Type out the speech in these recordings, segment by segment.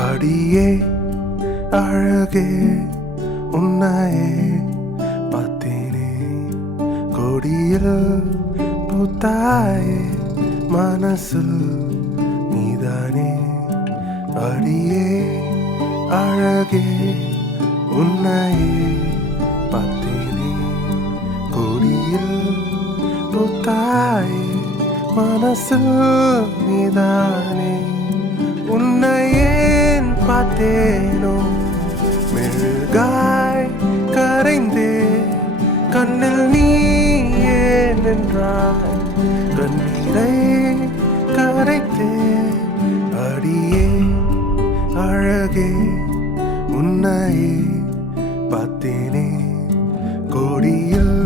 அடியே அழகே உன்னையே பார்த்தேனே கொடியில் பூத்தாயே மனசில் நீதானே அடியே அழகே உன்னையே பார்த்தேனே கொடியில் பூத்தாயே மனசில் நீதானே உன்னை ஏன் பார்த்தேனோ மெழுகாய் கரைந்தே கண்ணில் நீ ஏன் நின்றாய் கண்ணீரை கரைத்தே அடியே அழகே உன்னையே பார்த்தேனே கொடியில்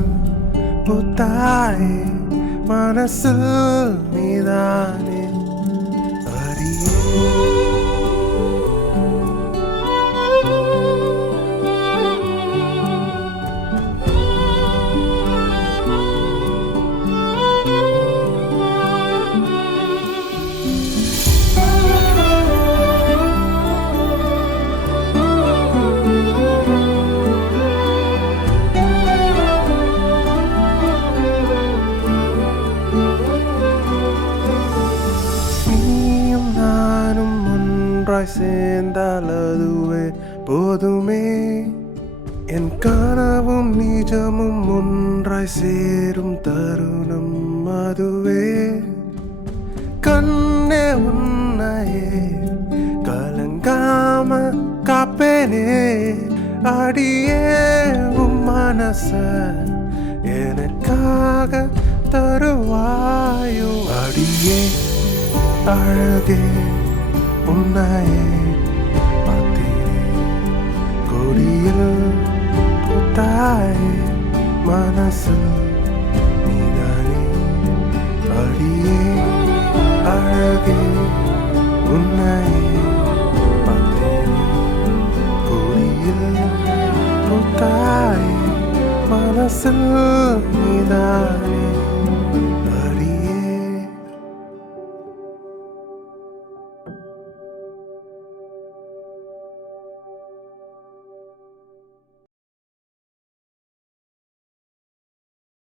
பூத்தாயே மனசில் நீதானே அடியே சேர்ந்தால் அதுவே போதுமே என் கனவும் நிஜமும் ஒன்றாய் சேரும் தருணம் அதுவே கண்ணே உன்னையே கலங்காம காப்பேனே அடியே உன் மனச எனக்காக தருவாயோ அடியே அழகே உன்னையே பார்த்தேனே கொடியில் பூத்தாயே மனசில் நீதானே அடியே அழகே உன்னையே பார்த்தேனே கொடியில் பூத்தாயே மனசில் நீதானே